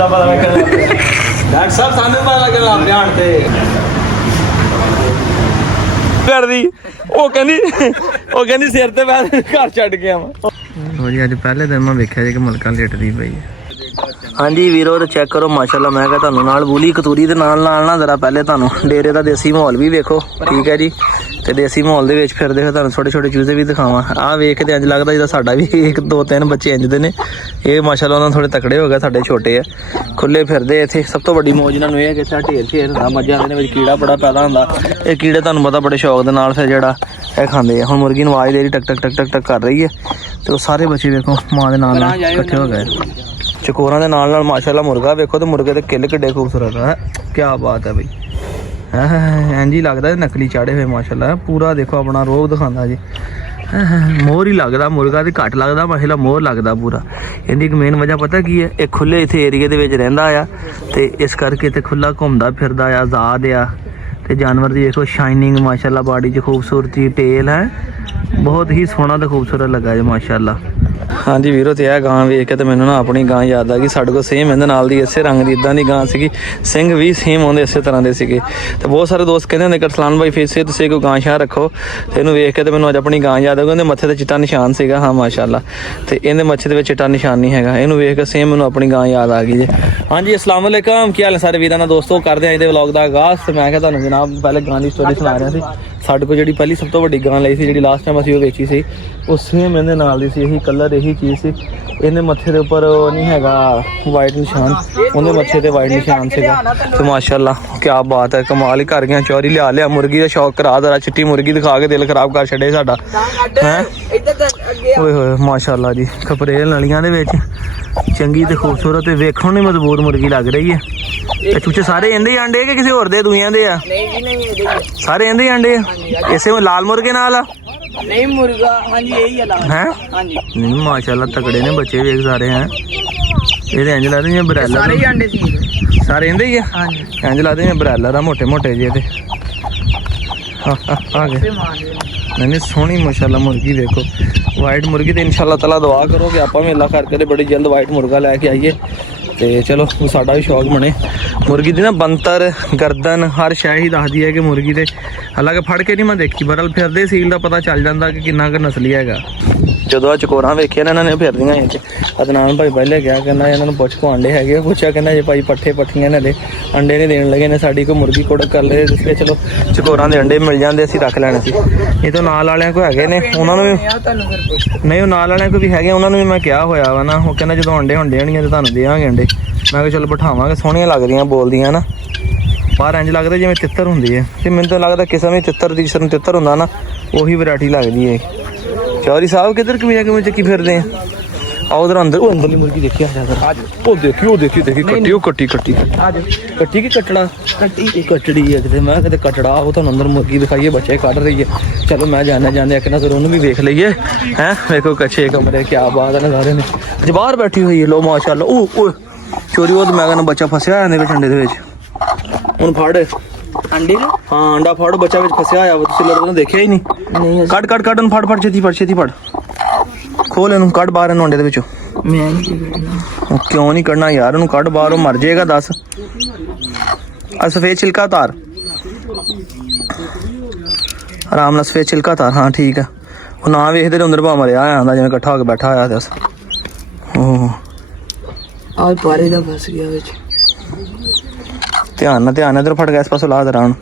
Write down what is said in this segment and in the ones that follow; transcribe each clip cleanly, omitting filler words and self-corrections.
ਦਾ ਪਤਾ ਲੱਗਣ ਲੱਗ ਪਿਆ ਡਾਕਟਰ ਸਾਹਿਬ ਸਾਨੂੰ ਪਤਾ ਲੱਗਣ ਲੱਗ ਪਿਆ ਹਣ ਤੇ ਕਰਦੀ ਉਹ ਕਹਿੰਦੀ ਸਿਰ ਤੇ ਮੈਂ ਘਰ ਛੱਡ ਕੇ ਆਵਾਂ। ਲੋ ਜੀ ਅੱਜ ਪਹਿਲੇ ਦਿਨ ਮੈਂ ਵੇਖਿਆ ਜੀ ਕਿ ਮਲਕਾ ਲੇਟਦੀ ਪਈ ਹੈ। ਹਾਂਜੀ ਵੀਰੋ ਤੇ ਚੈੱਕ ਕਰੋ ਮਾਸ਼ਾਅੱਲਾ। ਮੈਂ ਕਿਹਾ ਤੁਹਾਨੂੰ ਨਾਲ ਬੂਲੀ ਕਤੂਰੀ ਦੇ ਨਾਲ ਨਾ ਜ਼ਰਾ ਪਹਿਲੇ ਤੁਹਾਨੂੰ ਡੇਰੇ ਦਾ ਦੇਸੀ ਮਾਹੌਲ ਵੀ ਵੇਖੋ, ਠੀਕ ਹੈ ਜੀ। ਤੇ ਦੇਸੀ ਮਾਹੌਲ ਦੇ ਵਿੱਚ ਫਿਰਦੇ ਹੋਏ ਤੁਹਾਨੂੰ ਛੋਟੇ ਛੋਟੇ ਚੂਜ਼ੇ ਵੀ ਦਿਖਾਵਾਂ। ਆਹ ਵੇਖ ਕੇ ਇੰਜ ਲੱਗਦਾ ਜਿੱਦਾਂ ਸਾਡਾ ਵੀ 1 2 3 ਬੱਚੇ ਇੰਜ ਦੇ ਨੇ। ਇਹ ਮਾਸ਼ਾਅੱਲਾ ਉਹਨਾਂ ਥੋੜੇ ਤਕੜੇ ਹੋ ਗਏ, ਸਾਡੇ ਛੋਟੇ ਆ, ਖੁੱਲੇ ਫਿਰਦੇ ਇੱਥੇ। ਸਭ ਤੋਂ ਵੱਡੀ ਮੌਜ ਇਹਨਾਂ ਨੂੰ ਇਹ ਹੈ ਕਿ ਇੱਥੇ ਢੇਰ ਸ਼ੇਰ ਹੁੰਦਾ ਮੱਝਾਂ ਦੇ ਵਿੱਚ, ਕੀੜਾ ਬੜਾ ਪੈਦਾ ਹੁੰਦਾ। ਇਹ ਕੀੜੇ ਤੁਹਾਨੂੰ ਪਤਾ ਬੜੇ ਸ਼ੌਕ ਦੇ ਨਾਲ ਫਿਰ ਜਿਹੜਾ ਇਹ ਖਾਂਦੇ ਆ। ਹੁਣ ਮੁਰਗੀ ਨੂੰ ਆਵਾਜ਼ ਦੇ ਰਹੀ ਟਕ ਟਕ ਟਕ ਟਕ ਟਕ ਕਰ ਰਹੀ ਹੈ ਤੇ ਉਹ ਸਾਰੇ ਬੱਚੇ ਵੇਖੋ ਮਾਂ ਦੇ ਨਾਲ ਇਕੱਠੇ ਹੋ ਗਏ। ਚਕੋਰਾਂ ਦੇ ਨਾਲ ਮਾਸ਼ਾਅੱਲਾ ਮੁਰਗਾ ਵੇਖੋ ਤੇ ਮੁਰਗੇ ਦੇ ਕਿੱਲ ਕਿੱਡੇ ਖੂਬਸੂਰਤ ਹੈ। ਕੀ ਬਾਤ ਹੈ ਬਈ, ਇੰਝ ਹੀ ਲੱਗਦਾ ਨਕਲੀ ਚਾੜੇ ਹੋਏ ਮਾਸ਼ਾਅੱਲਾ। ਪੂਰਾ ਦੇਖੋ ਆਪਣਾ ਰੋਬ ਦਿਖਾਉਂਦਾ ਜੀ। ਮੋਰ ਹੀ ਲੱਗਦਾ ਮੁਰਗਾ ਤੇ ਘੱਟ ਲੱਗਦਾ ਮਾਸ਼ਾਅੱਲਾ, ਮੋਰ ਲੱਗਦਾ ਪੂਰਾ। ਇਹਦੀ ਇੱਕ ਮੇਨ ਵਜ੍ਹਾ ਪਤਾ ਕੀ ਹੈ, ਇਹ ਖੁੱਲੇ ਇੱਥੇ ਏਰੀਏ ਦੇ ਵਿੱਚ ਰਹਿੰਦਾ ਆ ਤੇ ਇਸ ਕਰਕੇ ਤੇ ਖੁੱਲਾ ਘੁੰਮਦਾ ਫਿਰਦਾ ਆ, ਆਜ਼ਾਦ ਆ। ਤੇ ਜਾਨਵਰ ਦੀ ਦੇਖੋ ਸ਼ਾਈਨਿੰਗ ਮਾਸ਼ਾਅੱਲਾ, ਬਾਡੀ 'ਚ ਖੂਬਸੂਰਤੀ, ਟੇਲ ਹੈ ਬਹੁਤ ਹੀ ਸੋਹਣਾ ਤੇ ਖੂਬਸੂਰਤ ਲੱਗਾ ਜੀ ਮਾਸ਼ਾਅੱਲਾ। ਹਾਂਜੀ ਵੀਰੋ ਤੇ ਇਹ ਗਾਂ ਵੇਖ ਕੇ ਤੇ ਮੈਨੂੰ ਨਾ ਆਪਣੀ ਗਾਂ ਯਾਦ ਆ ਗਈ। ਸਾਡੇ ਕੋਲ ਸੇਮ ਇਹਦੇ ਨਾਲ ਦੀ ਇਸੇ ਰੰਗ ਦੀ ਇਦਾਂ ਦੀ ਗਾਂ ਸੀਗੀ, ਸਿੰਘ ਵੀ ਸੇਮ ਆਉਂਦੇ ਇਸੇ ਤਰ੍ਹਾਂ ਦੇ ਸੀਗੇ। ਤੇ ਬਹੁਤ ਸਾਰੇ ਦੋਸਤ ਕਹਿੰਦੇ ਹੁੰਦੇ ਕਰਸਲਾਨ ਭਾਈ ਫੇਰ ਸੇ ਤੁਸੀਂ ਕੋਈ ਗਾਂ ਸ਼ਾਂ ਰੱਖੋ। ਤੇ ਇਹਨੂੰ ਵੇਖ ਕੇ ਤੇ ਮੈਨੂੰ ਅੱਜ ਆਪਣੀ ਗਾਂ ਯਾਦ ਆ ਗਈ। ਉਹਦੇ ਮੱਥੇ ਤੇ ਚਿੱਟਾ ਨਿਸ਼ਾਨ ਸੀਗਾ, ਹਾਂ ਮਾਸ਼ਾਅੱਲਾ। ਤੇ ਇਹਦੇ ਮੱਥੇ ਦੇ ਵਿੱਚ ਚਿੱਟਾ ਨਿਸ਼ਾਨ ਨਹੀਂ ਹੈਗਾ। ਇਹਨੂੰ ਵੇਖ ਕੇ ਸੇਮ ਮੈਨੂੰ ਆਪਣੀ ਗਾਂ ਯਾਦ ਆ ਗਈ ਜੀ। ਹਾਂਜੀ ਅਸਲਾਮ ਵਾਲੇਕਮ, ਕੀ ਹਾਲ ਹੈ ਸਾਰੇ ਵੀਰਾਂ ਦਾ ਦੋਸਤੋ। ਕਰਦੇ ਹਾਂ ਇਹਦੇ ਵਲੌਗ ਦਾ ਆਗਾਜ਼। ਤੇ ਮੈਂ ਕਿਹਾ ਤੁਹਾਨੂੰ ਜਨਾਬ ਪਹਿਲੇ ਗਾਂ ਦੀ ਸਟੋਰੀ ਸੁਣਾ ਰਿਹਾ ਸੀ। ਸਾਡੇ ਕੋਲ ਜਿਹੜੀ ਪਹਿਲੀ ਸਭ ਤੋਂ ਵੱਡੀ ਗਾਂ ਲਈ ਸੀ, ਜਿਹੜੀ ਲਾਸਟ ਟਾਈਮ ਅਸੀਂ ਉਹ ਵੇਚੀ ਸੀ, ਉਹ ਸੇਮ ਇਹਦੇ ਨਾਲ ਦੀ ਸੀ। ਇਹੀ ਕਲਰ, ਇਹੀ ਚੀਜ਼ ਸੀ। ਇਹਦੇ ਮੱਥੇ ਦੇ ਉੱਪਰ ਉਹ ਨਹੀਂ ਹੈਗਾ ਵਾਈਟ ਨਿਸ਼ਾਨ, ਉਹਦੇ ਮੱਥੇ ਤੇ ਵਾਈਟ ਨਿਸ਼ਾਨ ਸੀਗਾ। ਤੇ ਮਾਸ਼ਾਅੱਲਾ ਕਿਆ ਬਾਤ ਹੈ, ਕਮਾਲ ਹੀ ਕਰ ਗਿਆ। ਚੌਰੀ ਲਿਆ ਮੁਰਗੀ ਦਾ ਸ਼ੌਕ ਕਰਾ ਦਰਾ, ਚਿੱਟੀ ਮੁਰਗੀ ਦਿਖਾ ਕੇ ਦਿਲ ਖਰਾਬ ਕਰ ਛੱਡੇ ਸਾਡਾ ਹੈ। ਓਏ ਹੋਏ ਮਾਸ਼ਾਅੱਲਾ ਜੀ, ਖਪਰੇਲ ਨਲੀਆਂ ਦੇ ਵਿੱਚ ਚੰਗੀ ਤੇ ਖੂਬਸੂਰਤ ਤੇ ਵੇਖਣ ਨੂੰ ਮਜ਼ਬੂਤ ਮੁਰਗੀ ਲੱਗ ਰਹੀ ਹੈ। ਇਹ ਚੂਚੇ ਸਾਰੇ ਇਹਦੇ ਹੀ ਆਂਡੇ ਕਿ ਕਿਸੇ ਹੋਰ ਦੇ ਦੁਨੀਆਂ ਦੇ ਆ? ਸਾਰੇ ਇਹਦੇ ਹੀ ਆਂਡੇ ਆ। ਇਸੇ ਵਿੱਚ ਲਾਲ ਮੁਰਗੇ ਨਾਲ ਆ? ਨਹੀਂ ਮੁਰਗਾ ਹਾਂਜੀ ਇਹੀ ਹੈ ਹਾਂਜੀ। ਨਹੀਂ ਮਾਸ਼ਾਅੱਲਾ ਤਕੜੇ ਨੇ ਬੱਚੇ ਵੇਖ ਸਾਰੇ ਹੈ। ਇਹਦੇ ਇੰਜ ਲੱਗਦੇ ਜਿਵੇਂ ਬਰੈਲਰ, ਸਾਰੇ ਆਂਡੇ ਸੀ ਸਾਰੇ ਇਹਦੇ ਹੀ ਆ। ਹਾਂਜੀ ਇੰਜ ਲੱਗਦੇ ਜਿਵੇਂ ਬਰੈਲਰ ਆ, ਮੋਟੇ ਮੋਟੇ ਜਿਹੇ। ਤੇ ਆ ਗਏ ਨਹੀਂ ਸੋਹਣੀ ਮਾਸ਼ਾਅੱਲਾ ਮੁਰਗੀ ਵੇਖੋ, ਵਾਈਟ ਮੁਰਗੀ। ਤੇ ਇਨਸ਼ਾਅੱਲਾ ਤਾਲਾ ਦੁਆ ਕਰੋ ਕਿ ਆਪਾਂ ਵੀ ਅੱਲਾ ਕਰਕੇ ਤੇ ਬੜੀ ਜਲਦ ਵਾਈਟ ਮੁਰਗਾ ਲੈ ਕੇ ਆਈਏ ਤੇ ਚਲੋ ਸਾਡਾ ਵੀ ਸ਼ੌਕ ਬਣੇ। ਮੁਰਗੀ ਦੀ ਨਾ ਬੰਤਰ, ਗਰਦਨ, ਹਰ ਸ਼ੈ ਹੀ ਦੱਸਦੀ ਹੈ ਕਿ ਮੁਰਗੀ ਤੇ ਹਾਲਾਂਕਿ ਫੜ ਕੇ ਨਹੀਂ ਮੈਂ ਦੇਖੀ, ਬਰਲ ਫਿਰਦੇ ਸੀਲ ਦਾ ਪਤਾ ਚੱਲ ਜਾਂਦਾ ਕਿ ਕਿੰਨਾ ਕੁ ਨਸਲੀ ਹੈਗਾ। ਜਦੋਂ ਆ ਚਕੋਰਾਂ ਵੇਖੀਆਂ ਨਾ ਇਹਨਾਂ ਨੇ ਫਿਰਦੀਆਂ ਸੀ। ਅਦਨਾਨ ਭਾਈ ਪਹਿਲੇ ਗਿਆ, ਕਹਿੰਦਾ ਇਹਨਾਂ ਨੂੰ ਪੁੱਛ ਕੋ ਆਂਡੇ ਹੈਗੇ। ਪੁੱਛਿਆ, ਕਹਿੰਦਾ ਜੇ ਭਾਈ ਪੱਠੇ ਪੱਠੀਆਂ ਨੇ ਦੇ ਅੰਡੇ ਨਹੀਂ ਦੇਣ ਲੱਗੇ ਨੇ, ਸਾਡੀ ਕੋਈ ਮੁਰਗੀ ਕੋੜਕ ਕਰ ਲਏ। ਇਸ ਲਈ ਚਲੋ ਚਕੋਰਾਂ ਦੇ ਅੰਡੇ ਮਿਲ ਜਾਂਦੇ, ਅਸੀਂ ਰੱਖ ਲੈਣੇ ਸੀ। ਇਹ ਤੋਂ ਨਾਲ ਵਾਲਿਆਂ ਕੋ ਹੈਗੇ ਨੇ, ਉਹਨਾਂ ਨੂੰ ਵੀ ਨਹੀਂ, ਉਹ ਨਾਲ ਵਾਲਿਆਂ ਕੋ ਵੀ ਹੈਗੇ, ਉਹਨਾਂ ਨੂੰ ਵੀ ਮੈਂ ਕਿਹਾ ਹੋਇਆ ਵਾ ਨਾ। ਉਹ ਕਹਿੰਦਾ ਜਦੋਂ ਅੰਡੇ ਹੁੰਦੇ ਹੋਣਗੇ ਤਾਂ ਤੁਹਾਨੂੰ ਦੇਵਾਂਗੇ ਅੰਡੇ। ਮੈਂ ਕਿਹਾ ਚਲੋ ਬਿਠਾਵਾਂਗੇ, ਸੋਹਣੀਆਂ ਲੱਗਦੀਆਂ ਬੋਲਦੀਆਂ ਨਾ। ਬਾਹਰ ਇੰਝ ਲੱਗਦਾ ਜਿਵੇਂ ਤਿੱਤਰ ਹੁੰਦੀ ਹੈ। ਤੇ ਮੈਨੂੰ ਤਾਂ ਲੱਗਦਾ ਕਿਸੇ ਨੂੰ ਤਿੱਤਰ ਦੀ, ਜਿਸ ਨੂੰ ਤਿੱਤਰ ਹੁੰਦਾ ਨਾ ਉਹੀ ਵੈਰਾਈਟੀ ਲੱਗਦੀ ਹੈ। ਚੌਧਰੀ ਸਾਹਿਬ ਕਿੱਧਰ ਕਮੀਆਂ ਕਿਵੇਂ ਚੱਕੀ ਫਿਰਦੇ ਆ? ਆਓ ਉਧਰ ਅੰਦਰ, ਉਹ ਅੰਦਰਲੀ ਮੁਰਗੀ ਦੇਖੀ ਆ ਜਾ ਉਹ ਦੇਖੀ ਕੱਟੀ, ਉਹ ਕੱਟੀ ਕੱਟੀ ਕਿ ਕੱਟੜਾ ਕੱਟੜੀ ਹੈ ਕਿਤੇ। ਮੈਂ ਕਿਤੇ ਕੱਟੜਾ ਉਹ ਤੁਹਾਨੂੰ ਅੰਦਰ ਮੁਰਗੀ ਦਿਖਾਈਏ, ਬੱਚੇ ਕੱਢ ਰਹੀ ਹੈ। ਚਲੋ ਮੈਂ ਜਾਣਾ ਇੱਕ ਨਜ਼ਰ ਉਹਨੂੰ ਵੀ ਵੇਖ ਲਈਏ ਹੈ। ਵੇਖੋ ਕੱਚੇ ਕਮਰੇ, ਕਿਆ ਬਾਤ ਹੈ, ਨਜ਼ਾਰੇ ਨੇ। ਅੱਜ ਬਾਹਰ ਬੈਠੀ ਹੋਈ ਹੈ, ਲੋ ਮਾਸ਼ਾਅੱਲਾ। ਉਹ ਚੋਰੀ ਉਹ ਮੈਂ ਕਹਿੰਦਾ ਬੱਚਾ ਫਸਿਆ ਇਹਦੇ ਵਿੱਚ ਅੰਡੇ ਦੇ ਵਿੱਚ। ਹੁਣ ਫੜ ਅੰਡੇ ਨੂੰ, ਹਾਂ ਅੰਡਾ ਫੜ, ਬੱਚਾ ਵਿੱਚ ਫਸਿਆ ਹੋਇਆ। ਤੁਸੀਂ ਲੜਦਾ ਦੇਖਿਆ ਹੀ ਨਹੀਂ। ਕੱਢ ਉਹਨੂੰ, ਫੜ ਛੇਤੀ ਫੜ, ਖੋਲ ਇਹਨੂੰ, ਕੱਢ ਬਾਹਰ ਇਹਨੂੰ ਅੰਡੇ ਦੇ ਵਿੱਚੋਂ। ਮੈਂ ਨਹੀਂ ਕਿਉਂ ਨਹੀਂ ਕੱਢਣਾ ਯਾਰ, ਉਹਨੂੰ ਕੱਢ ਬਾਹਰ, ਉਹ ਮਰ ਜਾਏਗਾ। ਦੱਸ ਆ ਸਫੇਦ ਛਿਲਕਾ ਉਤਾਰ, ਆਰਾਮ ਨਾਲ ਸਫੇਦ ਛਿਲਕਾ ਉਤਾਰ। ਹਾਂ ਠੀਕ ਆ। ਉਹ ਨਾ ਵੇਖਦੇ ਨੇ ਅੰਦਰ ਭਾ ਮਰਿਆ ਆਂਦਾ ਜਿਵੇਂ ਇਕੱਠਾ ਹੋ ਕੇ ਬੈਠਾ ਹੋਇਆ। ਦੱਸ ਉਹ ਆ ਪਾਰੇ ਦਾ ਫਸ ਗਿਆ ਵਿੱਚ। ਧਿਆਨ ਨਾਲ ਇੱਧਰ ਫੜ ਗਿਆ, ਇਸ ਪਾਸੋਂ ਲਾ ਦੇ ਰਾਣ।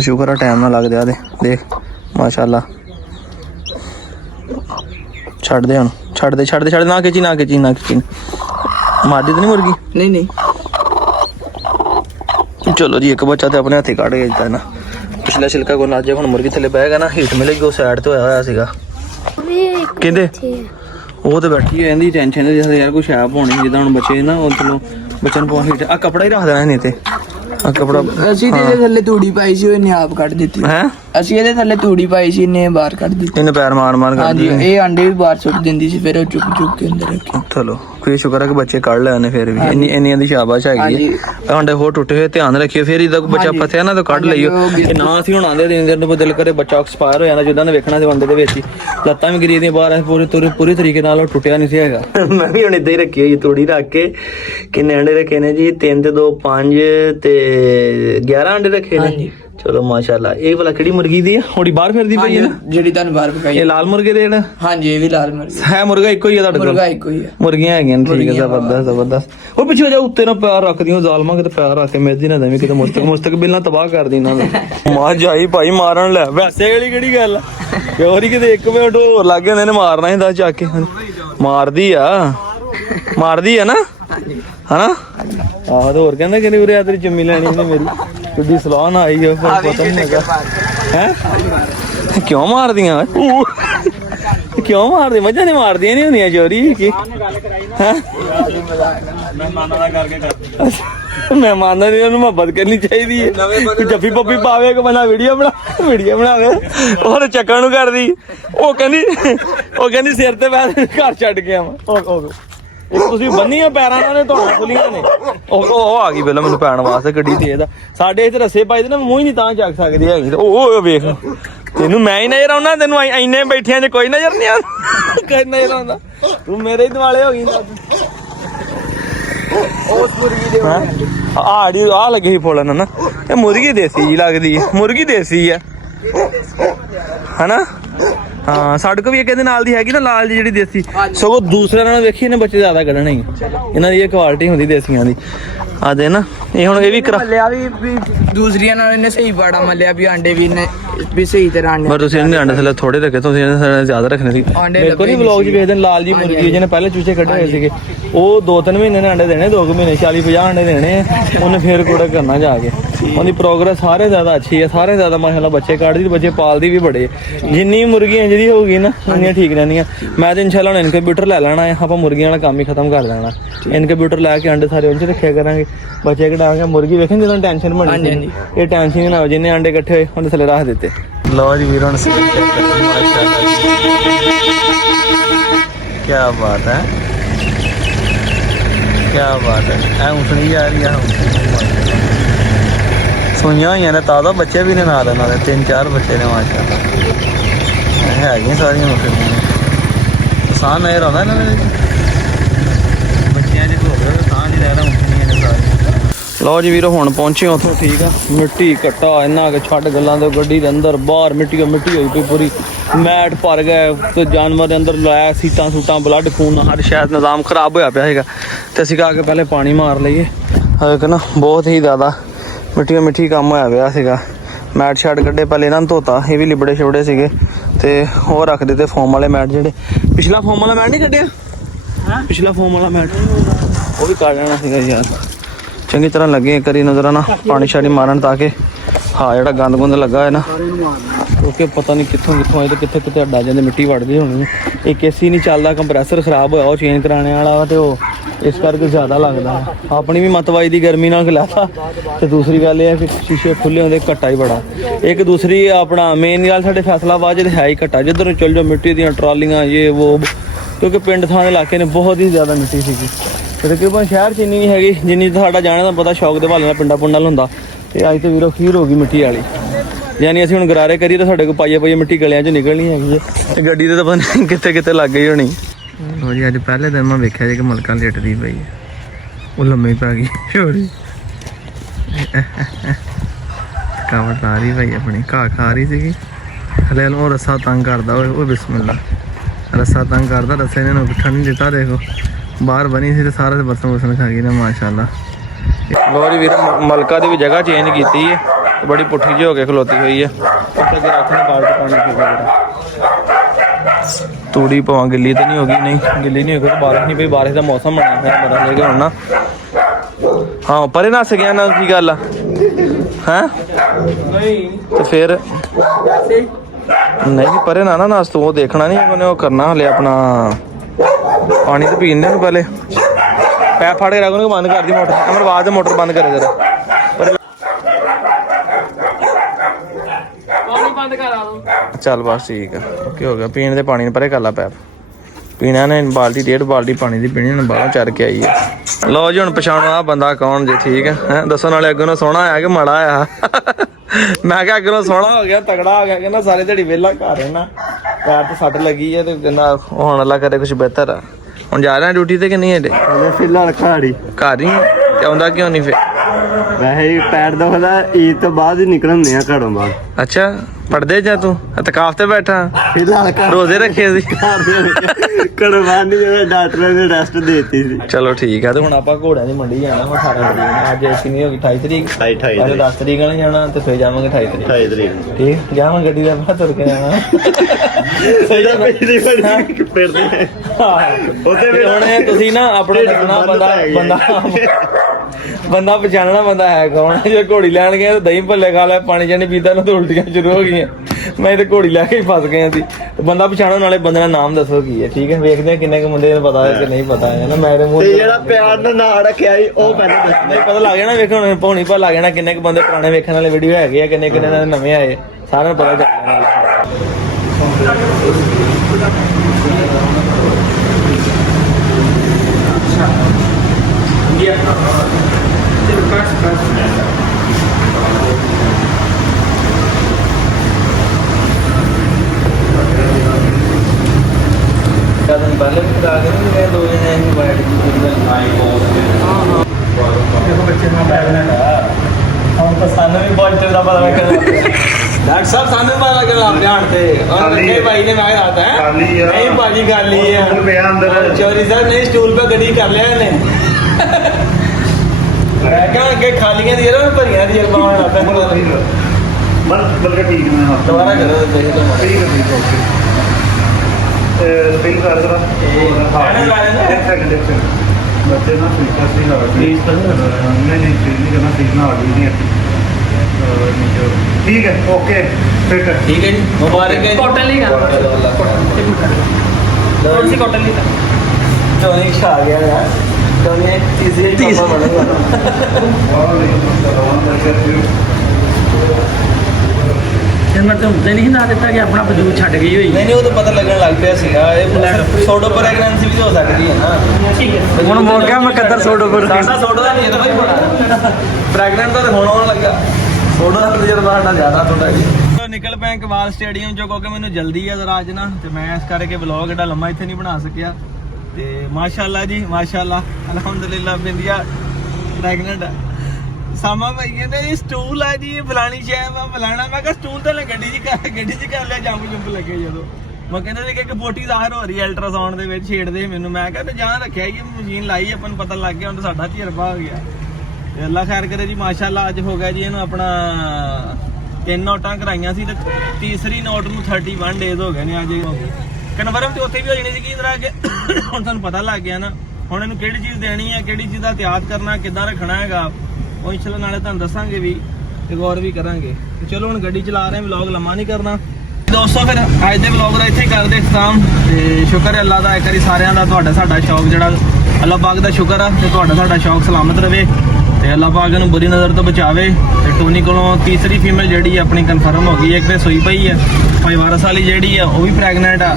ਸ਼ੁਕਰ ਆ ਟਾਈਮ ਨਾਲ ਲੱਗਦੇ ਆ। ਦੇਖ ਮਾਸ਼ਾਅੱਲਾ। ਛੱਡ ਦੇ ਹੁਣ, ਛੱਡ ਦੇ ਨਾ ਖਿੱਚੀ ਮਾਰਦੀ ਤਾਂ ਨਹੀਂ ਮੁਰਗੀ? ਨਹੀਂ ਚਲੋ ਜੀ ਇੱਕ ਬੱਚਾ ਤੇ ਆਪਣੇ ਹੱਥੀ ਕੱਢ ਕੇ ਦਿੱਤਾ ਨਾ। ਪਿਛਲਾ ਛਿਲਕਾ ਕੋਲ ਲੱਜ ਹੁਣ ਮੁਰਗੀ ਥੱਲੇ ਬਹਿ ਗਿਆ ਨਾ, ਹੀਟ ਮਿਲੇਗੀ। ਉਹ ਸਾਈਡ ਤੇ ਹੋਇਆ ਸੀਗਾ। ਕਹਿੰਦੇ ਉਹ ਤੇ ਬੈਠੀ ਹੈ, ਇਹਦੀ ਟੈਨਸ਼ਨ ਹੈ ਯਾਰ ਕੋਈ ਸ਼ੈਪ ਹੋਣੀ ਜਿੱਦਾਂ ਹੁਣ ਬੱਚੇ ਨਾ, ਉਹ ਚਲੋ ਬੱਚੇ ਨੂੰ ਪਾ ਹੀਟ। ਆ ਕੱਪੜਾ ਹੀ ਰੱਖ ਦੇਣਾ ਨਹੀਂ ਤੇ ਆ ਕੱਪੜਾ। ਅਸੀਂ ਇਹਦੇ ਥੱਲੇ ਤੂੜੀ ਪਾਈ ਸੀ, ਉਹਨੇ ਆਪ ਕੱਢ ਦਿੱਤੀ ਹੈ। ਅਸੀਂ ਇਹਦੇ ਥੱਲੇ ਤੂੜੀ ਪਾਈ ਸੀ, ਇਹਨੇ ਬਾਹਰ ਕੱਢ ਦਿੱਤੀ। ਇਹਨੇ ਪੈਰ ਮਾਰ ਕੱਢ ਦਿੱਤੇ। ਇਹ ਅੰਡੇ ਵੀ ਬਾਹਰ ਸੁੱਟ ਦਿੰਦੀ ਸੀ, ਫਿਰ ਉਹ ਚੁੱਕ ਕੇ ਅੰਦਰ ਰੱਖੀ। ਚਲੋ ਕੋਈ ਸ਼ੁਕਰ ਹੈ ਕਿ ਬੱਚੇ ਕੱਢ ਲਏ ਉਹਨੇ ਫਿਰ ਵੀ ਇੰਨੀ ਦੀ ਸ਼ਾਬਾਸ਼ ਹੈਗੀ ਹੈ। ਅੰਡੇ ਹੋਰ ਟੁੱਟੇ ਹੋਏ ਧਿਆਨ ਰੱਖਿਓ, ਫਿਰ ਇਹਦਾ ਬੱਚਾ ਫਸਿਆ ਨਾ ਤਾਂ ਕੱਢ ਲਈਓ। ਕਿ ਨਾ ਅਸੀਂ ਹੁਣ ਆਂਦੇ ਦਿਨ ਨੂੰ ਬਦਲ ਕਰੇ ਬੱਚਾ ਐਕਸਪਾਇਰ ਹੋ ਜਾਂਦਾ, ਜਿੱਦਾਂ ਨੇ ਵੇਖਣਾ ਸੀ ਅੰਡੇ ਦੇ ਵਿੱਚ ਹੀ ਲੱਤਾਂ ਵੀ ਗਿਰੀ ਦੀਆਂ ਬਾਹਰ ਪੂਰੀ ਤਰੀਕੇ ਨਾਲ ਉਹ ਟੁੱਟਿਆ ਨਹੀਂ ਸੀ ਹੈਗਾ। ਮੈਂ ਵੀ ਹੁਣ ਏਦਾਂ ਹੀ ਰੱਖੀ ਹੋਈ ਤੂੜੀ ਰੱਖ ਕੇ। ਕਿੰਨੇ ਅੰਡੇ ਰੱਖੇ ਨੇ ਜੀ? 3 ਤੇ 2 5 ਤੇ 11 ਅੰਡੇ ਰੱਖੇ ਨੇ। ਚਲੋ ਮਾਸ਼ਾਅੱਲਾ। ਇਹ ਵਾਲਾ ਕਿਹੜੀ ਮੁਰਗੀ ਦੀ ਆ? ਥੋੜੀ ਬਾਹਰ ਫਿਰਦੀ ਪਈ ਹੈ ਜਿਹੜੀ ਤੁਹਾਨੂੰ ਬਾਹਰ ਪਕਾਈ। ਇਹ ਲਾਲ ਮੁਰਗੇ ਦੇ ਜਿਹੜਾ? ਹਾਂਜੀ ਇਹ ਵੀ ਲਾਲ ਮੁਰਗੀ ਹੈ। ਮੁਰਗਾ ਇੱਕੋ ਹੀ ਆ ਤੁਹਾਡੇ ਕੋਲ? ਮੁਰਗਾ ਇੱਕੋ ਹੀ ਆ। ਮੁਰਗੀਆਂ ਹੈਗੀਆਂ ਨੇ, ਠੀਕ ਹੈ, ਜ਼ਬਰਦਸਤ। ਉਹ ਪਿੱਛੇ ਜਾ ਉੱਤੇ ਨਾ ਪੈਰ ਰੱਖਦੀ, ਉਹ ਜ਼ਾਲਮਾਂ ਕਿਤੇ ਪੈਰ ਰੱਖ ਕੇ ਮੇਦੀ ਨਾ ਦੇਵੀਂ, ਕਿਤੇ ਮੁਸਤਕਬਿਲ ਨਾਲ ਤਬਾਹ ਕਰਦੀ ਇਹਨਾਂ ਨੂੰ। ਮਾਂ ਜਾਈ ਭਾਈ ਮਾਰਨ ਲੈ, ਵੈਸੇ ਵਾਲੀ ਕਿਹੜੀ ਗੱਲ ਆ? ਪਿਓਰੀ ਕਿਤੇ 1 ਮਿੰਟ ਹੋਰ ਲੱਗ ਜਾਂਦੇ ਨੇ ਮਾਰਨਾ ਹੀ ਦੱਸ ਚੱਕ ਕੇ। ਮਾਰਦੀ ਆ ਨਾ ਹਨਾ? ਆਹ ਤੇ ਹੋਰ ਕਹਿੰਦਾ ਕਿ ਉਰੇ ਆ ਤੇਰੀ ਜੰਮੀ ਲੈਣੀ ਨੇ ਮੇਰੀ ਕਿੱਡੀ ਸਲਾਹ ਨਾ ਆਈ ਆ, ਪਤਾ ਨਹੀਂ ਹੈਗਾ ਹੈ ਕਿਉਂ ਮਾਰਦੀਆਂ? ਕਿਉਂ ਮਾਰਦੀ? ਮੱਝਾਂ ਨੇ ਮਾਰਦੀਆਂ ਨਹੀਂ ਹੁੰਦੀਆਂ ਚੋਰੀ ਕੀ ਹੈ? ਮੈਂ ਮੰਨਦਾ ਨਹੀਂ, ਉਹਨੂੰ ਮੁਹੱਬਤ ਕਰਨੀ ਚਾਹੀਦੀ ਹੈ। ਜੱਫੀ ਪੱਪੀ ਪਾਵੇ ਕਿ ਬੰਦਾ ਵੀਡੀਓ ਬਣਾਵੇ, ਉਹ ਚੱਕਣ ਨੂੰ ਕਰਦੀ। ਉਹ ਕਹਿੰਦੀ ਸਿਰ ਤੇ ਮੈਂ ਘਰ ਛੱਡ ਕੇ ਆਵਾਂ। ਤੁਸੀਂ ਬੰਨੀਆਂ ਪੈਰਾਂ ਨਾਲ ਨੇ, ਧੋਣਾ ਖੁੱਲੀਆਂ ਨੇ। ਉਹ ਆ ਗਈ ਪਹਿਲਾਂ ਮੈਨੂੰ ਪੈਣ ਵਾਸਤੇ ਗੱਡੀ ਤੇਜ਼ ਆ। ਸਾਡੇ ਇੱਥੇ ਰੱਸੇ ਪਾਈ ਦੇ ਨਾ, ਮੂੰਹ ਹੀ ਨਹੀਂ ਤਾਂ ਚੱਕ ਸਕਦੀ ਹੈਗੀ। ਉਹ ਵੇਖ, ਤੈਨੂੰ ਮੈਂ ਹੀ ਨਜ਼ਰ ਆਉਣਾ, ਤੈਨੂੰ ਇੰਨੇ ਬੈਠਿਆਂ 'ਚ ਕੋਈ ਨਜ਼ਰ ਨਹੀਂ ਆਉਂਦਾ। ਕੋਈ ਨਜ਼ਰ ਆਉਂਦਾ, ਤੂੰ ਮੇਰੇ ਹੀ ਦੁਆਲੇ ਹੋ ਗਈ। ਉਸ ਮੁਰਗੀ ਦੇ ਆ ਲੱਗੀ ਸੀ ਫੋਲਣ ਨਾ। ਇਹ ਮੁਰਗੀ ਦੇਸੀ ਜੀ ਲੱਗਦੀ ਹੈ, ਮੁਰਗੀ ਦੇਸੀ ਆ ਹਨਾ? ਹਾਂ, ਸਾਡੇ ਕੋਲ ਵੀ ਇੱਕ ਇਹਦੇ ਨਾਲ ਦੀ ਹੈਗੀ ਨਾ ਲਾਲ ਜੀ ਜਿਹੜੀ ਦੇਸੀ। ਸਗੋਂ ਦੂਸਰਿਆਂ ਨਾਲ ਵੇਖੀ ਇਹਨੇ ਬੱਚੇ ਜ਼ਿਆਦਾ ਕੱਢਣੇ। ਇਹਨਾਂ ਦੀ ਇਹ ਕੁਆਲਿਟੀ ਹੁੰਦੀ ਦੇਸੀਆਂ ਦੀ। ਆ ਦੇ ਨਾ, ਇਹ ਹੁਣ ਇਹ ਵੀ ਮੱਲਿਆ ਵੀ ਦੂਸਰੀਆਂ ਨਾਲ ਇਹਨੇ ਸਹੀ ਬਾੜਾ ਮੱਲਿਆ ਵੀ ਆਂਡੇ ਵੀ ਸਹੀ ਤਰ੍ਹਾਂ ਆਂਡੇ। ਪਰ ਤੁਸੀਂ ਇਹਨੇ ਅੰਡੇ ਥੱਲੇ ਥੋੜੇ ਰੱਖੇ, ਤੁਸੀਂ ਇਹਨੇ ਜ਼ਿਆਦਾ ਰੱਖਣੇ ਸੀ। ਮੇਰੇ ਕੋਲ ਨਹੀਂ ਵਲੌਗ 'ਚ ਵੇਖਦੇ ਲਾਲ ਜੀ ਮੁਰਗੀ ਜਿਹਨੇ ਪਹਿਲੇ ਚੂਚੇ ਕੱਢੇ ਹੋਏ ਸੀਗੇ, ਉਹ 2-3 ਮਹੀਨੇ ਨੇ ਅੰਡੇ ਦੇਣੇ, 2 ਮਹੀਨੇ 40-50 ਅੰਡੇ ਦੇਣੇ ਆ। ਉਹਨੇ ਫੇਰ ਕੁੜਾ ਕਰਨਾ ਜਾ ਕੇ। ਉਹਦੀ ਪ੍ਰੋਗਰੈਸ ਸਾਰੇ ਜ਼ਿਆਦਾ ਅੱਛੀ ਹੈ, ਸਾਰੇ ਜ਼ਿਆਦਾ ਮਾਸ਼ਾਅੱਲਾ ਬੱਚੇ ਕੱਢਦੀ, ਬੱਚੇ ਪਾਲਦੀ ਵੀ ਬੜੇ। ਜਿੰਨੀ ਮੁਰਗੀਆਂ ਜਿਹੜੀ ਹੋਊਗੀ ਨਾ ਉਨੀਆਂ ਠੀਕ ਰਹਿੰਦੀਆਂ। ਮੈਂ ਤਾਂ ਇਨਸ਼ਾਅੱਲਾ ਹੁਣ ਇਨਕੂਬੇਟਰ ਲੈ ਲੈਣਾ ਹੈ, ਆਪਾਂ ਮੁਰਗੀਆਂ ਵਾਲਾ ਕੰਮ ਹੀ ਖਤਮ ਕਰ ਲੈਣਾ। ਇਨਕੂਬੇਟਰ ਲੈ ਕੇ ਅੰਡੇ ਸਾਰੇ ਉਹਦੇ 'ਚ ਰੱਖਿਆ ਕਰਾਂਗੇ, ਬੱਚੇ ਕਢਾ ਕੇ। ਮੁਰਗੀ ਵੇਖਣ ਜਦੋਂ ਟੈਨਸ਼ਨ ਬਣੀ, ਇਹ ਟੈਨਸ਼ਨ ਨਾ ਹੋ, ਜਿੰਨੇ ਅੰਡੇ ਇਕੱਠੇ ਹੋਏ ਉਹਦੇ ਥੱਲੇ ਰੱਖ ਦਿੱਤੇ। ਲਓ ਜੀ ਵੀਰਾਂ, ਕਿਆ ਬਾਤ ਹੈ, ਕਿਆ ਬਾਤ ਹੈ। ਐ ਉਸਣੀ ਜਾ ਰਹੀ ਆ, ਸੋਈਆਂ ਹੋਈਆਂ ਨੇ ਤਾਜ਼ਾ, ਬੱਚੇ ਵੀ ਨੇ ਨਾਲ ਇਹਨਾਂ ਦੇ, 3-4 ਬੱਚੇ ਨੇ ਮਾਸ਼ਾਅੱਲਾ। ਹੈਗੀਆਂ ਸਾਰੀਆਂ ਮੁਸਲੀਆਂ, ਆਸਾਨ ਨਜ਼ਰ ਆਉਂਦਾ ਇਹਨਾਂ ਦੇ ਬੱਚਿਆਂ ਦੀ ਭੋਗ ਆਸਾਨ ਹੀ ਰਹਿ ਰਹਾ। ਲਓ ਜੀ ਵੀਰੋ, ਹੁਣ ਪਹੁੰਚੇ ਉੱਥੋਂ, ਠੀਕ ਆ। ਮਿੱਟੀ ਘੱਟਾ ਇੰਨਾ ਕਿ ਛੱਡ ਗੱਲਾਂ ਦੇ, ਗੱਡੀ ਦੇ ਅੰਦਰ ਬਾਹਰ ਮਿੱਟੀ ਹੋਈ ਪਈ ਪੂਰੀ, ਮੈਟ ਭਰ ਗਏ ਤੇ ਜਾਨਵਰ ਦੇ ਅੰਦਰ ਲਾਇਆ, ਸੀਟਾਂ ਸੂਟਾਂ, ਬਲੱਡ ਖੂਨ, ਹਰ ਸ਼ਾਇਦ ਨਿਜ਼ਾਮ ਖਰਾਬ ਹੋਇਆ ਪਿਆ ਹੈਗਾ। ਤੇ ਅਸੀਂ ਕਹਾ ਕੇ ਪਹਿਲੇ ਪਾਣੀ ਮਾਰ ਲਈਏ, ਕਿ ਨਾ ਬਹੁਤ ਹੀ ਜ਼ਿਆਦਾ ਮਿੱਟੀ ਕੰਮ ਹੋਇਆ ਪਿਆ ਸੀਗਾ। ਮੈਟ ਸ਼ੈਟ ਕੱਢੇ, ਪਹਿਲੇ ਇਹਨਾਂ ਨੂੰ ਧੋਤਾ, ਇਹ ਵੀ ਲਿਬੜੇ ਛਿਬੜੇ ਸੀਗੇ, ਤੇ ਉਹ ਰੱਖ ਦਿੱਤੇ ਫੋਮ ਵਾਲੇ ਮੈਟ। ਜਿਹੜੇ ਪਿਛਲਾ ਫੋਮ ਵਾਲਾ ਮੈਟ ਨਹੀਂ ਕੱਢਿਆ, ਪਿਛਲਾ ਫੋਮ ਵਾਲਾ ਮੈਟ ਉਹ ਵੀ ਕੱਢ ਲੈਣਾ ਸੀਗਾ ਯਾਰ। ਚੰਗੀ ਤਰ੍ਹਾਂ ਲੱਗੇ ਕਰੀ ਨਜ਼ਰ ਨਾ, ਪਾਣੀ ਸ਼ਾਣੀ ਮਾਰਨ, ਤਾਂ ਕਿ ਹਾਂ ਜਿਹੜਾ ਗੰਦ ਗੁੰਦ ਲੱਗਾ ਹੈ ਨਾ, ਕਿਉਂਕਿ ਪਤਾ ਨਹੀਂ ਕਿੱਥੋਂ ਆਏ ਤੇ ਕਿੱਥੇ ਅੱਡਾ ਜਾਂਦੇ, ਮਿੱਟੀ ਵੜ ਗਈ ਹੋਣੀ। ਇੱਕ ਏਸੀ ਨਹੀਂ ਚੱਲਦਾ, ਕੰਪਰੈਸਰ ਖਰਾਬ ਹੋਇਆ, ਉਹ ਚੇਂਜ ਕਰਾਉਣੇ ਵਾਲਾ, ਤੇ ਉਹ ਇਸ ਕਰਕੇ ਜ਼ਿਆਦਾ ਲੱਗਦਾ। ਆਪਣੀ ਵੀ ਮਤਵਾਈ ਦੀ ਗਰਮੀ ਨਾਲ ਖਿਲਾਤਾ, ਤੇ ਦੂਸਰੀ ਗੱਲ ਇਹ ਹੈ ਕਿ ਸ਼ੀਸ਼ੇ ਖੁੱਲੇ ਹੁੰਦੇ, ਘੱਟਾ ਹੀ ਬੜਾ। ਇੱਕ ਦੂਸਰੀ ਆਪਣਾ ਮੇਨ ਗੱਲ ਸਾਡੇ ਫੈਸਲਾਬਾਦ ਚ ਹੈ ਹੀ ਘੱਟਾ, ਜਿੱਧਰ ਨੂੰ ਚੱਲ ਜਾਓ ਮਿੱਟੀ ਦੀਆਂ ਟਰਾਲੀਆਂ ਇਹ ਉਹ, ਕਿਉਂਕਿ ਪਿੰਡ ਥਾਂ ਦੇ ਇਲਾਕੇ ਨੇ ਬਹੁਤ ਹੀ ਜ਼ਿਆਦਾ ਮਿੱਟੀ ਸੀਗੀ। ਤਕਰੀਬਨ ਸ਼ਹਿਰ 'ਚ ਇੰਨੀ ਨਹੀਂ ਹੈਗੀ ਜਿੰਨੀ ਸਾਡਾ ਜਾਣੇ ਦਾ ਪਤਾ ਸ਼ੌਕ ਦੇ ਭਾਲੇ ਨਾਲ ਪਿੰਡਾਂ ਪੁੰਡਾਂ ਨਾਲ ਹੁੰਦਾ। ਤੇ ਅੱਜ ਤੇ ਵੀਰੋ ਖੀਰ ਹੋ ਗਈ ਮਿੱਟੀ ਵਾਲੀ, ਯਾਨੀ ਅਸੀਂ ਹੁਣ ਗਰਾਰੇ ਕਰੀਏ ਤਾਂ ਸਾਡੇ ਕੋਲ ਪਾਈਏ ਮਿੱਟੀ ਗਲਿਆਂ 'ਚ ਨਿਕਲਣੀ ਹੈਗੀ ਹੈ। ਗੱਡੀ ਤੇ ਤਾਂ ਪਤਾ ਨਹੀਂ ਕਿੱਥੇ ਲੱਗ ਗਈ ਹੋਣੀ। ਉਹ ਜੀ ਅੱਜ ਪਹਿਲੇ ਦਿਨ ਮੈਂ ਵੇਖਿਆ ਜੀ ਕਿ ਮਲਕਾ ਲੇਟਦੀ ਪਈ ਹੈ, ਉਹ ਲੰਮੀ ਪੈ ਗਈ ਛੋੜੀ, ਥਕਾਵਟ ਆ ਰਹੀ ਭਾਈ, ਆਪਣੀ ਘਾਹ ਖਾ ਰਹੀ ਸੀਗੀ। ਹਲੇ ਉਹ ਰੱਸਾ ਤੰਗ ਕਰਦਾ, ਉਹ ਬਿਸਮਿਲ੍ਲਾ ਰੱਸਾ ਤੰਗ ਕਰਦਾ, ਰੱਸੇ ਨੇ ਉੱਠਣ ਨਹੀਂ ਦਿੱਤਾ। ਦੇਖੋ ਬਾਹਰ ਬਣੀ ਸੀ ਤੇ ਸਾਰਾ ਤੇ ਬਰਤਨ ਖਾ ਗਈ ਨੇ ਮਾਸ਼ਾਅੱਲਾ। ਲੋ ਜੀ ਵੀਰ, ਮਲਕਾ ਦੀ ਵੀ ਜਗ੍ਹਾ ਚੇਂਜ ਕੀਤੀ ਹੈ, ਬੜੀ ਪੁੱਠੀ ਜਿਹੀ ਹੋ ਕੇ ਖਲੋਤੀ ਹੋਈ ਹੈ। ਅੱਗੇ ਰੱਖਣੇ ਬਾਲਟੀ ਪਾਣੀ ਪੀਵਾ, ਤੂੜੀ ਭਾਵੇਂ ਗਿੱਲੀ ਤਾਂ ਨਹੀਂ ਹੋ ਗਈ, ਨਹੀਂ ਗਿੱਲੀ ਨਹੀਂ ਹੋ ਗਈ, ਬਾਰਿਸ਼ ਨਹੀਂ ਪਈ, ਬਾਰਿਸ਼ ਦਾ ਮੌਸਮ ਬਣਿਆ ਹੋਇਆ ਪਤਾ ਲੱਗੇ ਹੁਣ ਨਾ। ਹਾਂ ਪਰੇ ਨੱਸ ਗਿਆ ਨਾ, ਕੀ ਗੱਲ ਆ ਹੈਂ? ਤੇ ਫਿਰ ਨਹੀਂ ਪਰੇ ਨਾ ਨੱਸ ਤੂੰ, ਉਹ ਦੇਖਣਾ ਨਹੀਂ ਉਹਨੇ, ਉਹ ਕਰਨਾ ਹਲੇ ਆਪਣਾ ਪਾਣੀ ਤੇ ਪੀਣ ਦੇ ਪਹਿਲੇ। ਪੈਪ ਫੜ ਕੇ ਰੱਖ ਉਹਨੂੰ, ਬੰਦ ਕਰਦੀ ਮੋਟਰ, ਅਮਰ ਆਵਾਜ਼ ਮੋਟਰ ਬੰਦ ਕਰੇ ਜਰਾ, ਪਾਣੀ ਬੰਦ ਕਰਾ ਦੋ। ਚੱਲ ਬਸ ਠੀਕ ਆ, ਓਕੇ ਹੋ ਗਿਆ। ਪੀਣ ਦੇ ਪਾਣੀ ਨੂੰ ਪਰੇ ਕਰ ਲਾ, ਪੈਪ ਪੀਣਾ ਨੇ ਬਾਲਟੀ 1.5 ਬਾਲਟੀ ਪਾਣੀ ਦੀ ਪੀਣੀ ਨੇ ਬਾਹਰੋਂ ਚੜ ਕੇ ਆਈ ਹੈ। ਲਓ ਜੀ ਹੁਣ ਪਛਾਣੋ ਆ ਬੰਦਾ ਕੌਣ ਜੇ, ਠੀਕ ਹੈ ਦੱਸੋ ਨਾਲੇ ਅੱਗੋਂ ਨਾ ਸੋਹਣਾ ਆਇਆ ਕਿ ਮਾੜਾ ਆਇਆ। ਮੈਂ ਕਿਹਾ ਅੱਗੋਂ ਸੋਹਣਾ ਹੋ ਗਿਆ ਤਗੜਾ ਹੋ ਗਿਆ, ਕਹਿੰਦਾ ਸਾਰੇ ਦਿਹਾੜੀ ਵਿਹਲਾ ਘਰ ਰਹਿਣਾ, ਪੈਰ ਤੇ ਸੱਟ ਲੱਗੀ ਹੈ ਤੇ ਕਹਿੰਦਾ ਹੁਣ ਅੱਲਾ ਕਰੇ ਕੁਛ ਬਿਹਤਰ ਆ। ਹੁਣ ਜਾ ਰਿਹਾ ਡਿਊਟੀ ਤੇ ਕਿ ਨਹੀਂ ਹਲੇ? ਫਿਲਹਾਲ ਘਰ ਹੀ ਤੇ ਆਉਂਦਾ ਕਿਉਂ ਨਹੀਂ ਫਿਰ? ਵੈਸੇ ਹੀ ਪੈਰ ਦੁਖਦਾ, ਈਦ ਤੋਂ ਬਾਅਦ ਹੀ ਨਿਕਲਣੇ ਆ ਘਰੋਂ ਬਾਹਰ। ਅੱਛਾ ਪੜਦੇ ਜਾ ਤੂੰ ਇਤਕਾਫ ਤੇ ਬੈਠਾ? ਫਿਲਹਾਲ ਘਰ ਰੋਜ਼ੇ ਰੱਖੇ ਸੀ? ਘਰੋਂ ਬਾਹਰ ਨਹੀਂ ਜਿਹੜਾ ਡਾਕਟਰ ਨੇ ਰੈਸਟ ਦੇਤੀ ਸੀ। ਚਲੋ ਠੀਕ ਆ। ਤੇ ਹੁਣ ਆਪਾਂ ਘੋੜਿਆਂ ਦੀ ਮੰਡੀ ਜਾਣਾ 18 ਤਰੀਕ ਨੂੰ। ਅੱਜ ਅਸੀਂ ਨਹੀਂ ਹੋ ਗਈ 28 ਤਰੀਕ, 28 10 ਤਰੀਕ ਵਾਲੇ ਜਾਣਾ ਤੇ ਫਿਰ ਜਾਵਾਂਗੇ 28 ਤਰੀਕ। 28 ਤਰੀਕ ਠੀਕ ਜਾਵਾਂਗੇ ਗੱਡੀ ਦਾ ਬਾਹਰ ਤੁਰ ਕੇ ਜਾਣਾ। ਸਹੀ ਤਾਂ ਪਿਛਲੀ ਵਾਰੀ ਫਿਰਦੇ ਤੇ ਹੁਣ ਤੁਸੀਂ ਨਾ ਆਪਣਾ ਦੱਸਣਾ ਬੰਦਾ ਪਛਾਣਨਾ ਬੰਦਾ ਹੈ ਕੌਣ। ਜੇ ਘੋੜੀ ਲੈਣ ਗਏ ਤਾਂ ਦਹੀਂ ਭੱਲੇ ਖਾ ਲਿਆ, ਪਾਣੀ ਜਾਨੀ ਪੀਤਾ ਨਾ ਤਾਂ ਉਲਟੀਆਂ ਸ਼ੁਰੂ ਹੋ ਗਈਆਂ। ਮੈਂ ਤੇ ਘੋੜੀ ਲੈ ਕੇ ਹੀ ਫਸ ਗਿਆ ਸੀ। ਬੰਦਾ ਪਛਾਣੋ ਨਾਲੇ ਬੰਦੇ ਦਾ ਨਾਮ ਦੱਸੋ ਕੀ ਹੈ, ਠੀਕ ਹੈ? ਵੇਖਦੇ ਆ ਕਿੰਨੇ ਕੁ ਬੰਦੇ ਨੂੰ ਪਤਾ ਹੈ ਕਿ ਨਹੀਂ ਪਤਾ ਹੈ ਨਾ। ਮੇਰੇ ਮੂੰਹ ਤੇ ਜਿਹੜਾ ਪਿਆਰ ਨਾਲ ਨਾਂ ਰੱਖਿਆ ਸੀ ਉਹ ਪਹਿਲਾਂ ਦੱਸ। ਨਹੀਂ ਪਤਾ ਲੱਗ ਜਾਣਾ, ਵੇਖੋ ਹੁਣ ਪੌਣੀ ਭਾ ਲੱਗ ਜਾਣਾ ਕਿੰਨੇ ਕੁ ਬੰਦੇ ਪੁਰਾਣੇ ਵੇਖਣ ਵਾਲੇ ਵੀਡੀਓ ਹੈਗੇ ਆ, ਕਿੰਨੇ ਕਿੰਨੇ ਦੇ ਨਵੇਂ ਆਏ, ਸਾਰਿਆਂ ਨੂੰ ਪਤਾ ਚੱਲ ਜਾਣਾ। ਕਦਮ ਪਹਿਲੇ ਵੀ ਕਰਾ ਕੇ ਨਹੀਂ ਦੋ ਜਣੇ ਅਸੀਂ ਵਾਈਟ ਦੇਖੋ ਬੱਚੇ ਨਾਲ ਬੈਠਣਾ ਹੁਣ ਤਾਂ ਸਾਨੂੰ ਵੀ ਪੋਜ਼ਿਟਿਵ ਦਾ ਪਤਾ ਲੱਗਦਾ। ਡਾਕਟਰ ਸਾਹਿਬ ਸਾਨੂੰ ਪਤਾ ਲੱਗਦਾ ਆਪਣੇ ਹਾਣ ਤੇ ਔਰ ਰੱਖੇ ਭਾਈ ਨੇ ਮੈਂ ਕਹਤਾ ਹੈ ਨਹੀਂ ਬਾਜੀ ਕਰ ਲਈ ਹੈ ਚੋਰੀ ਸਾਹਿਬ ਨਹੀਂ ਸਟੂਲ पे ਗੱਡੀ ਕਰ ਲਿਆ ਇਹਨੇ। ਮੈਂ ਕਹਾਂ ਅੱਗੇ ਖਾਲੀਆਂ ਦੀ ਯਾਰ ਭਰੀਆਂ ਦੀ ਬਾਹਾਂ ਨਾਲ ਬਲਕਿ ਠੀਕ ਮੈਂ ਦੁਬਾਰਾ ਕਰੋ ਦੇਖ ਲਓ ਠੀਕ ਹੈ ਠੀਕ ਓਕੇ ਸਪਿਨ ਕਰ ਦਰਾ ਇੱਕ ਸੈਕਿੰਡ ਬੱਚੇ ਨਾ ਫਿਲਟਰ ਸੀ ਲਾ ਕੇ ਨਹੀਂ ਕਰਨਾ ਠੀਕ ਨਾ ਆ ਗਈ ਨਹੀਂ ਠੀਕ ਹੈ ਓਕੇ ਫਿਟ ਠੀਕ ਹੈ ਜੀ ਮੁਬਾਰਕ ਹੈ कॉटन ली कौन सी कॉटन ली टॉनिक आ गया यार टॉनिक तीसरी पापा बनेगा मैं तो उसे नहीं ना देता कि अपना वजूद छड़ गई हुई नहीं वो तो पता लगने लग पिया ਸੀਗਾ ਇਹ ਸੋਡੋ ਪ੍ਰੈਗਨੈਂਸੀ ਵੀ ਹੋ ਸਕਦੀ ਹੈ ਨਾ। ठीक है ਹੁਣ ਬੋਲ ਗਿਆ ਮੈਂ ਕਦਰ ਸੋਡੋ ਪਰ ਸਾਡਾ ਸੋਡੋ ਦਾ ਨਹੀਂ ਇਹਦਾ ਭਾਈ ਬੜਾ ਪ੍ਰੈਗਨੈਂਟ ਤਾਂ ਹੁਣ ਆਉਣ ਲੱਗਾ। ਸੋਡੋ ਦਾ ਤਜਰਬਾ ਸਾਡਾ ਜ਼ਿਆਦਾ ਥੋੜਾ ਜੀ। ਨਿਕਲ ਪਏ ਕਵਾਲ ਸਟੇਡੀਅਮ ਚੋਂ ਕਿਉਂਕਿ ਮੈਨੂੰ ਜਲਦੀ ਆ ਜ਼ਰਾ ਅੱਜ ਨਾ ਤੇ ਮੈਂ ਇਸ ਕਰਕੇ ਵਲੌਗ ਏਡਾ ਲੰਮਾ ਇੱਥੇ ਨਹੀਂ ਬਣਾ ਸਕਿਆ। ਤੇ ਮਾਸ਼ਾਅੱਲਾ ਜੀ ਮਾਸ਼ਾਅੱਲਾ ਅਲਹਮਦੁਲਿਲਾ ਬਿੰਦੀਆ ਪ੍ਰੈਗਨੈਂਟ ਸਾਮਾ ਭਾਈ ਕਹਿੰਦੇ ਇਹ ਸਟੂਲ ਆ ਜੀ ਫਲਾਣੀ ਸ਼ਾਇਦ ਆ ਫਲਾਣਾ। ਮੈਂ ਕਿਹਾ ਸਟੂਲ ਤਾਂ ਗੱਡੀ 'ਚ ਕਰ ਲਿਆ ਜੰਪ ਜੰਪ ਲੱਗੇ ਜਦੋਂ ਮੈਂ ਕਹਿੰਦਾ ਸੀ ਕਿ ਬੋਟੀ ਜ਼ਾਹਰ ਹੋ ਰਹੀ ਹੈ ਅਲਟਰਾਸਾਊਂਡ ਦੇ ਵਿੱਚ ਛੇੜਦੇ ਮੈਨੂੰ। ਮੈਂ ਕਿਹਾ ਤੇ ਜਾਨ ਰੱਖਿਆ ਕਿ ਮਸ਼ੀਨ ਲਾਈ ਆਪਾਂ ਨੂੰ ਪਤਾ ਲੱਗ ਗਿਆ ਹੁਣ ਸਾਡਾ ਤਜਰਬਾ ਹੋ ਗਿਆ। ਤੇ ਅੱਲਾ ਖੈਰ ਕਰੇ ਜੀ ਮਾਸ਼ਾਅੱਲਾ ਅੱਜ ਹੋ ਗਿਆ ਜੀ ਇਹਨੂੰ ਆਪਣਾ 3 ਨੋਟਾਂ ਕਰਾਈਆਂ ਸੀ ਤੇ ਤੀਸਰੀ ਨੋਟ ਨੂੰ 31 ਡੇਜ਼ ਹੋ ਗਏ ਨੇ ਅੱਜ ਹੋ ਗਏ ਕਨਫਰਮ। ਤੇ ਉੱਥੇ ਵੀ ਹੋ ਜਾਣੀ ਸੀ ਕੀ ਤਰ੍ਹਾਂ ਕਿ ਹੁਣ ਤੁਹਾਨੂੰ ਪਤਾ ਲੱਗ ਗਿਆ ਨਾ ਹੁਣ ਇਹਨੂੰ ਕਿਹੜੀ ਚੀਜ਼ ਦੇਣੀ ਹੈ ਕਿਹੜੀ ਚੀਜ਼ ਦਾ ਇhtiyat ਕਰਨਾ ਕਿੱਦਾਂ ਰੱਖਣਾ ਹੈਗਾ ਉਹ ਇਨਸ਼ਾਅੱਲਾ ਨਾਲੇ ਤੁਹਾਨੂੰ ਦੱਸਾਂਗੇ ਵੀ ਤੇ ਗੌਰ ਵੀ ਕਰਾਂਗੇ। ਤੇ ਚਲੋ ਹੁਣ ਗੱਡੀ ਚਲਾ ਰਹੇ ਵਲੌਗ ਲੰਮਾ ਨਹੀਂ ਕਰਨਾ ਦੋਸਤੋ। ਫਿਰ ਅੱਜ ਦੇ ਵਲੌਗ ਦਾ ਇੱਥੇ ਕਰਦੇ ਇਖਤਾਮ। ਤੇ ਸ਼ੁਕਰ ਹੈ ਅੱਲਾ ਦਾ ਇੱਕ ਵਾਰੀ ਸਾਰਿਆਂ ਦਾ ਤੁਹਾਡਾ ਸਾਡਾ ਸ਼ੌਕ ਜਿਹੜਾ ਅੱਲਾ ਪਾਕ ਦਾ ਸ਼ੁਕਰ ਆ ਤੇ ਤੁਹਾਡਾ ਸਾਡਾ ਸ਼ੌਕ ਸਲਾਮਤ ਰਵੇ ਤੇ ਅੱਲਾ ਪਾਕ ਨੂੰ ਬੁਰੀ ਨਜ਼ਰ ਤੋਂ ਬਚਾਵੇ। ਤੇ ਟੋਨੀ ਕੋਲੋਂ ਤੀਸਰੀ ਫੀਮੇਲ ਜਿਹੜੀ ਆਪਣੀ ਕਨਫਰਮ ਹੋ ਗਈ ਹੈ। ਇੱਕ ਤੇ ਸੂਈ ਪਈ ਹੈ ਭਾਈ ਵਾਰਸ ਵਾਲੀ ਜਿਹੜੀ ਆ ਉਹ ਵੀ ਪ੍ਰੈਗਨੈਂਟ ਆ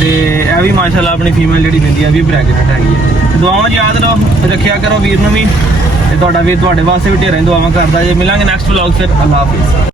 ਤੇ ਇਹ ਵੀ ਮਾਸ਼ਾਅੱਲਾ ਆਪਣੀ ਫੀਮੇਲ ਜਿਹੜੀ ਬਿੰਦੀ ਆ ਵੀ ਪ੍ਰੈਗਨੈਂਟ ਹੈਗੀ ਹੈ। ਦੁਆਵਾਂ ਯਾਦ ਰੱਖਿਆ ਕਰੋ ਵੀਰ ਨੂੰ ਵੀ ਤੇ ਤੁਹਾਡਾ ਵੀਰ ਤੁਹਾਡੇ ਵਾਸਤੇ ਵੀ ਢੇਰਾਂ ਦੁਆਵਾਂ ਕਰਦਾ ਜੇ। ਮਿਲਾਂਗੇ ਨੈਕਸਟ ਵਲੌਗ ਫਿਰ ਅੱਲਾ ਹਾਫਿਜ਼।